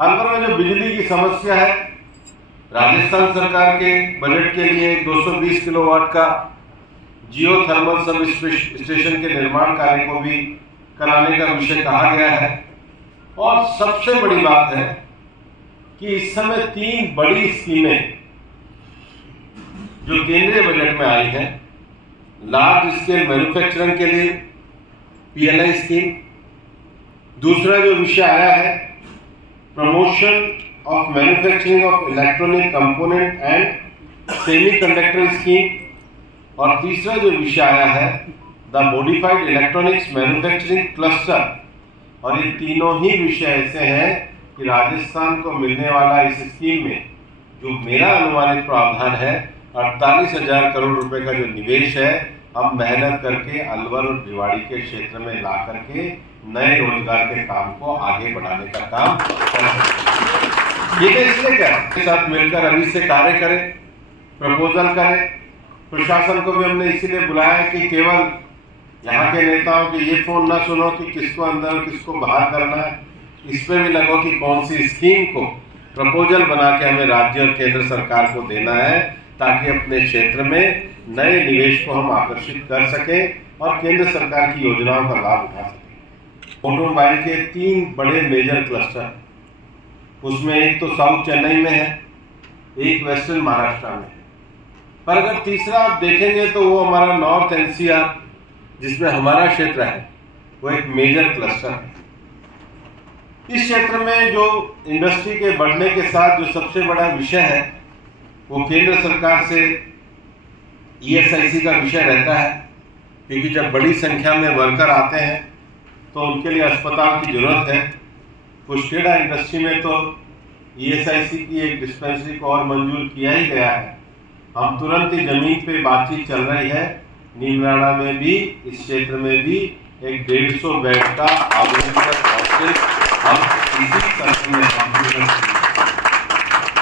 अलवर में जो बिजली की समस्या है, राजस्थान सरकार के बजट के लिए 220 किलोवाट का जियो थर्मल सब स्टेशन के निर्माण कार्य को भी कराने का विषय कहा गया है। और सबसे बड़ी बात है कि इस समय 3 बड़ी स्कीमें जो केंद्रीय बजट में आई हैं, लार्ज स्केल मैन्युफैक्चरिंग के लिए PLI स्कीम, दूसरा जो विषय आया है promotion of manufacturing of electronic component and semiconductor scheme, और तीसरा जो विषय आया है the modified electronics manufacturing cluster. और ये तीनों ही विषय ऐसे हैं कि राजस्थान को मिलने वाला इस स्कीम में जो मेरा अनुमानित प्रावधान है 48,000 करोड़ रुपए का जो निवेश है, हम मेहनत करके अलवर और भिवाड़ी के क्षेत्र में ला करके नए रोजगार के काम को आगे बढ़ाने का काम कर सकते हैं। ये इसलिए क्या के साथ मिलकर अभी से कार्य करें, प्रपोजल करें। प्रशासन को भी हमने इसीलिए बुलाया है कि केवल यहाँ के नेताओं के ये फोन ना सुनो कि किसको अंदर किसको बाहर करना है, इस पर भी लगो कि कौन सी स्कीम को प्रपोजल बना के हमें राज्य और केंद्र सरकार को देना है, ताकि अपने क्षेत्र में नए निवेश को हम आकर्षित कर सकें और केंद्र सरकार की योजनाओं का लाभ उठा सकें। ऑटोमोबाइल के 3 बड़े मेजर क्लस्टर, उसमें एक तो साउथ चेन्नई में है, एक वेस्टर्न महाराष्ट्र में है, पर अगर तीसरा आप देखेंगे तो वो हमारा नॉर्थ NCR जिसमें हमारा क्षेत्र है, वो एक मेजर क्लस्टर है। इस क्षेत्र में जो इंडस्ट्री के बढ़ने के साथ जो सबसे बड़ा विषय है वो केंद्र सरकार से ESIC का विषय रहता है, क्योंकि जब बड़ी संख्या में वर्कर आते हैं तो उनके लिए अस्पताल की जरूरत है। कुशखेड़ा इंडस्ट्री में तो ESIC की एक डिस्पेंसरी को और मंजूर किया ही गया है। हम तुरंत ही जमीन पे बातचीत चल रही है, नीमराणा में भी, इस क्षेत्र में भी एक 150 बेड का हॉस्टल हम इसी सत्र में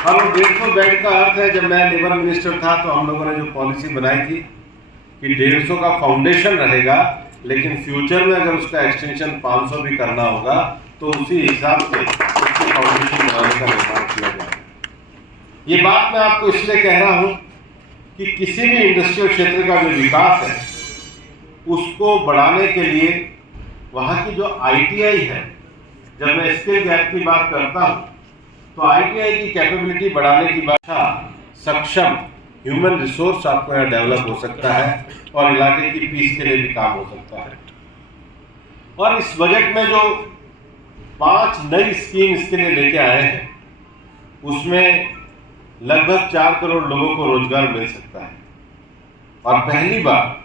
और 150 बेड का अर्थ है, जब मैं लेबर मिनिस्टर था तो हम लोगों ने जो पॉलिसी बनाई थी कि 150 का फाउंडेशन रहेगा, लेकिन फ्यूचर में अगर उसका एक्सटेंशन 500 भी करना होगा तो उसी हिसाब से उसकी फाउंडेशन बनाने का निर्माण किया जाएगा। ये बात मैं आपको इसलिए कह रहा हूँ कि किसी भी इंडस्ट्रियल क्षेत्र का जो विकास है उसको बढ़ाने के लिए वहाँ की जो ITI है, जब मैं स्किल गैप की बात करता हूँ तो ITI की कैपेबिलिटी बढ़ाने की बात, सक्षम ह्यूमन रिसोर्स आपको यहाँ डेवलप हो सकता है और इलाके की पीस के लिए भी काम हो सकता है। और इस बजट में जो 5 नई स्कीम इसके लिए लेके आए हैं, उसमें लगभग 4 करोड़ लोगों को रोजगार मिल सकता है और पहली बार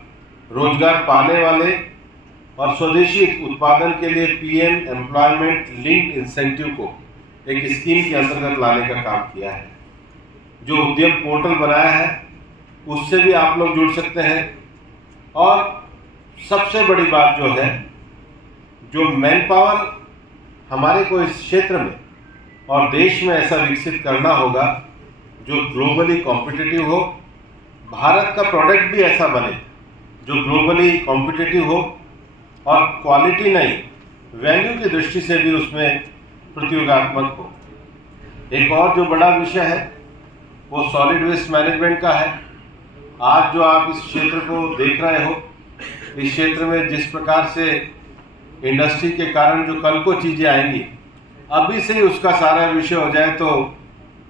रोजगार पाने वाले और स्वदेशी उत्पादन के लिए PM एम्प्लॉयमेंट लिंक्ड इंसेंटिव को एक स्कीम के अंतर्गत लाने का काम किया है। जो उद्यम पोर्टल बनाया है उससे भी आप लोग जुड़ सकते हैं। और सबसे बड़ी बात जो है, जो मैन पावर हमारे को इस क्षेत्र में और देश में ऐसा विकसित करना होगा जो ग्लोबली कॉम्पिटिटिव हो, भारत का प्रोडक्ट भी ऐसा बने जो ग्लोबली कॉम्पिटिटिव हो और क्वालिटी नहीं वैल्यू की दृष्टि से भी उसमें प्रतियोगात्मक हो। एक और जो बड़ा विषय है वो सॉलिड वेस्ट मैनेजमेंट का है। आज जो आप इस क्षेत्र को देख रहे हो, इस क्षेत्र में जिस प्रकार से इंडस्ट्री के कारण जो कल को चीज़ें आएंगी, अभी से ही उसका सारा विषय हो जाए तो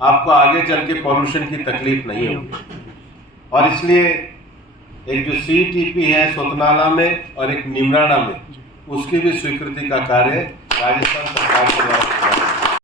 आपको आगे चल के पॉल्यूशन की तकलीफ नहीं होगी। और इसलिए एक जो CTP है सोतनाला में और एक नीमराणा में, उसकी भी स्वीकृति का कार्य राजस्थान सरकार के द्वारा